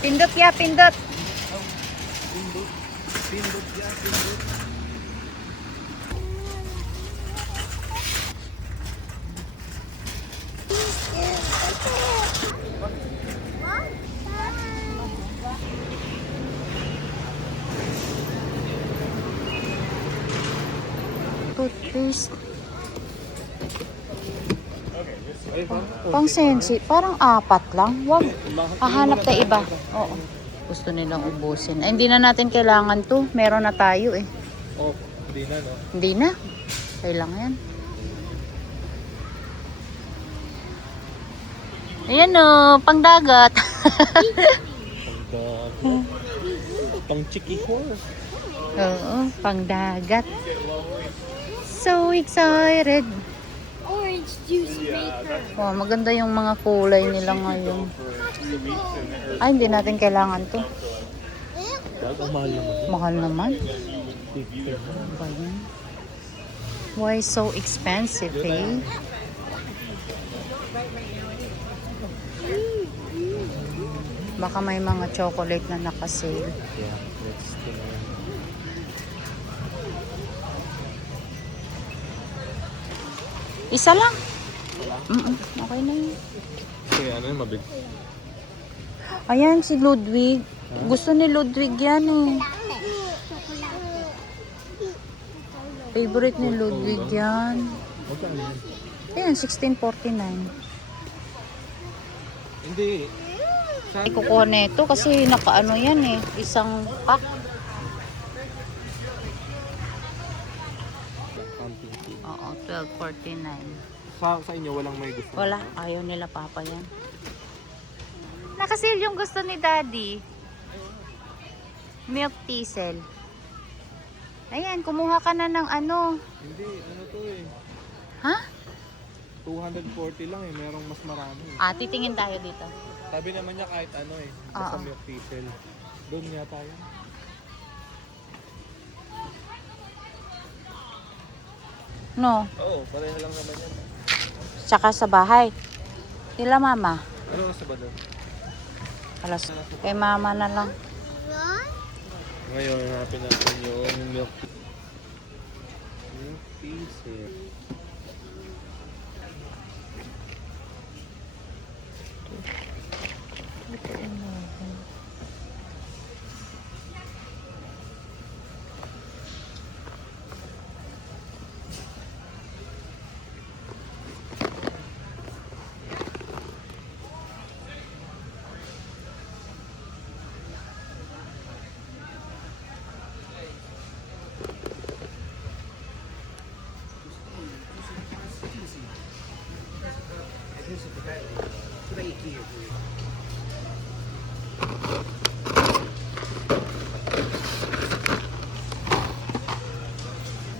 Pindot ya, pindot. Pindot. Pindot ya, pindot. Toothpaste. Pang sensi, parang 4 lang. Wag. Hahanap tayo iba. Oo. Gusto nilang ubusin. Ay, hindi na natin kailangan to. Meron na tayo eh. Oh, hindi na, no? Hindi na. Kailangan yan. Ayan o, pangdagat. Pang chicky horse. Oo, pangdagat. So excited. Orange juice maker. Wow, maganda yung mga kulay nila ngayon. Ay, hindi natin kailangan to. Ang mahal naman. Mahal naman. Ano ba yan? Why so expensive, eh? Baka may mga chocolate na nakasale. Yeah, let's do it. Isa lang. Okay na yun. Kaya ano yung mabig? Ayan, si Ludwig. Gusto ni Ludwig yan eh. Favorite ni Ludwig yan. Magkano yun? Ayan, 16.49. Hindi. Ay, kukuha na ito kasi nakaano yan eh. Isang pack. Camping fee. Oo, 12.49. Sa inyo walang may gusto? Wala, ayaw nila papa yan. Nakasil yung gusto ni Daddy. Milk diesel. Ayan, kumuha ka na ng ano. Hindi, ano to eh. Ha? 240 lang eh, merong mas marami. Ah, titingin tayo dito. Sabi naman niya kahit ano eh, basta Oo. milk diesel. Doon nga tayo. No, Oo, pareha lang naman yan. tsaka sa bahay. Sila mama. Ano nasa ba doon? Alas, kay mama na lang. Ngayon, hanapin natin yung milk diesel.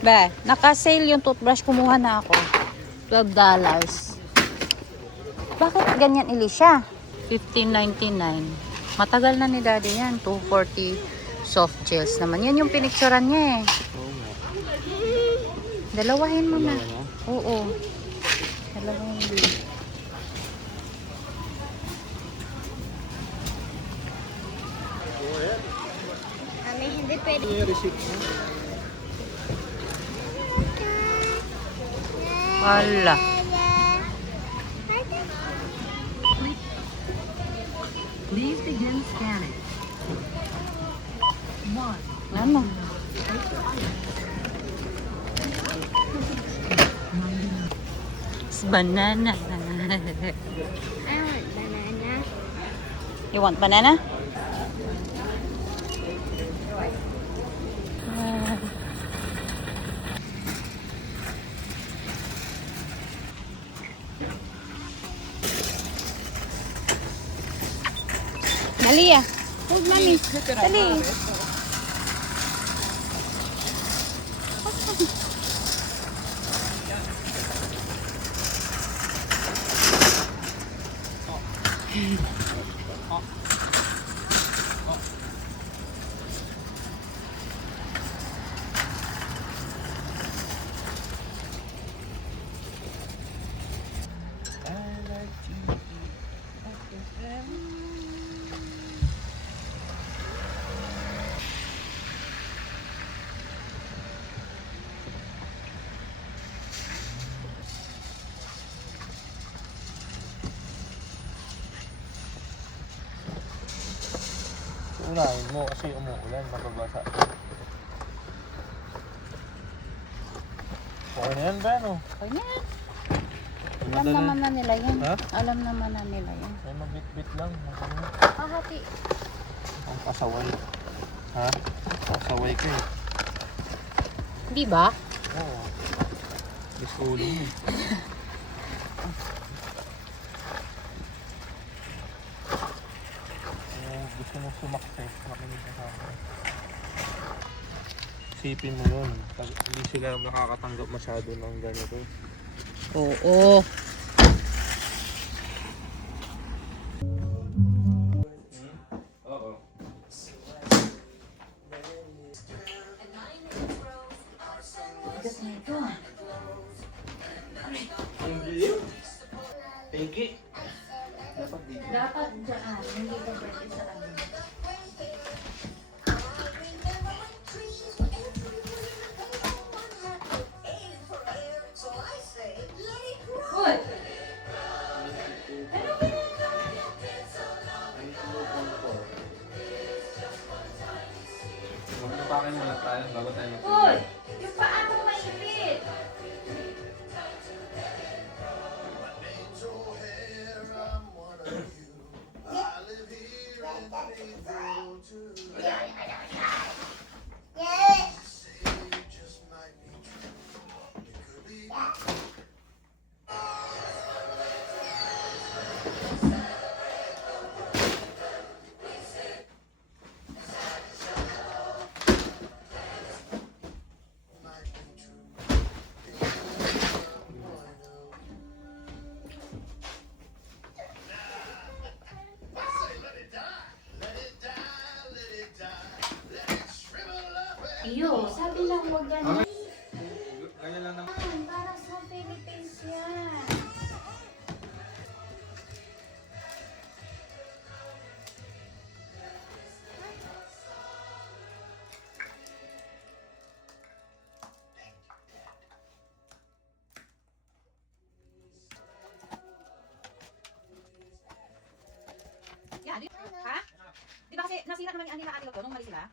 Be, naka-sale yung toothbrush. Kumuha na ako. $12. Bakit ganyan, Elisha? $15.99. Matagal na ni Daddy yan. $2.40 soft gels naman. Yan yung pinicturan niya eh. Oo nga. Dalawahin mo na. Dalawa na? Oo. Dalawahin mo. Hindi pwede. Ano yung receipt mo? Wala. Please begin scanning. 1. Ano? It's banana. I want banana. You want banana? Dali ah. Hold mami. Dali. Unahin mo kasi umuulan, mababasa. Okay na yan ba, no? Ay, yan. Alam naman na nila yan. Ha? Alam naman na nila yan. Ay, mabit-bit lang. Kahati. Ang pasaway. Ha? Pasaway ka eh. Di ba? Oo. Isuling eh. Gusto mo sumakses, makinig ka sa akin. Isipin mo yun. Hindi sila nakakatanggap masyado ng ganito. Oo. Oo. Pinky? Dapat dito. Dapat dyan. Hindi ka pwede sa kanila. Hoy! Ano ginagawa niya? Magpapakin muna tayo bago tayo. Hoy! Yung paa mo maipit! Iyo, sabi lang huwag ganyan. Ganyan lang naman. Para sa Philippines yan. Yeah, ha? Di ba kasi nasira naman yung anila kanila ko nung mali sila?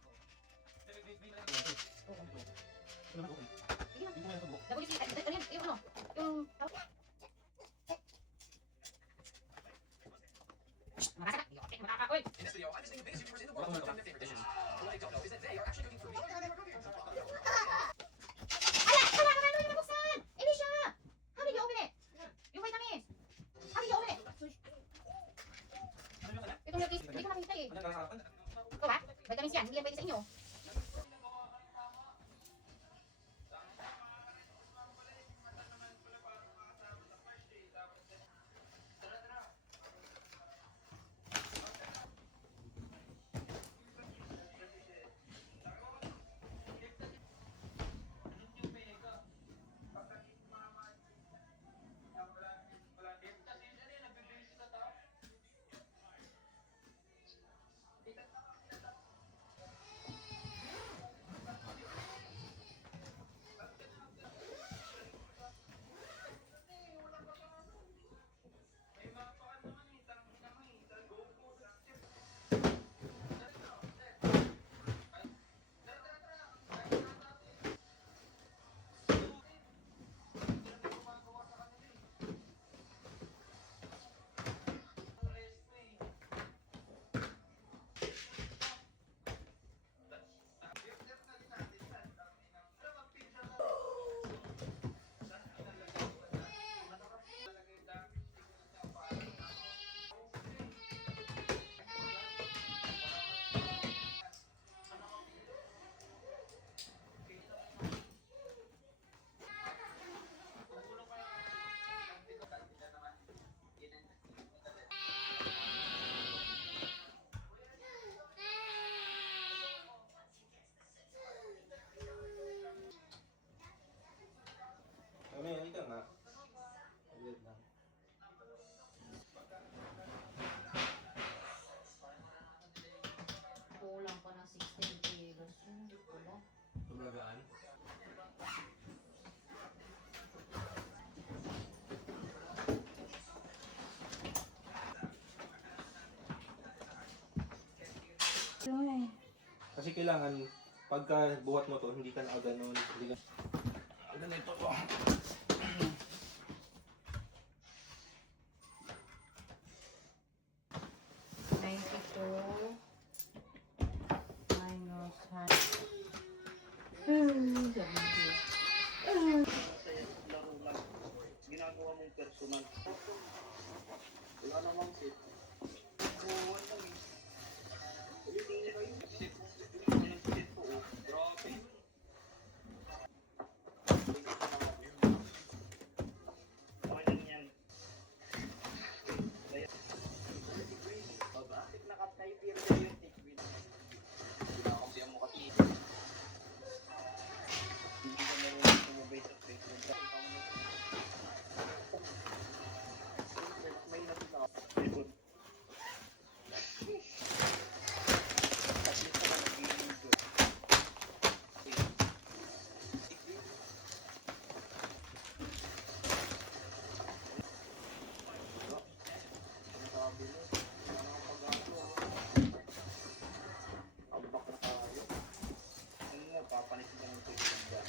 Nabulis yung, ano yan, yung ano, yung... Makasaka! Okay, makaka-oy! Ala! Wala ka na yung nabuksan! Elisha! How did you open it? Yung vitamins! How did you open it? Itong yung hindi ko makita eh. Ito ba? Vitamins yan, hindi yan pwede sa inyo. Kulang pa ng 16 kilos. Wala. Tumagaan. Kasi kailangan, pagka buhat mo to, hindi ka nakaganon. Hindi ka... Ganito ko. Ginagawa mong personal. Wala namang set. Buwan lang eh. Hindi nyo yung set mo. Hindi yung set mo. Grabe. Okay lang yan. Bakit nakatay pero yung take win? Kinakakampihan mo kasi. Hindi ka marunong sumabay sa Facebook. May natin na Facebook. Papanis ka ng Facebook ba?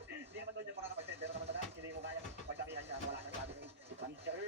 Hindi naman doon yung makakapag-send, pero naman na, hindi mo kaya pagsabihan niya, wala nang sabi ng teacher.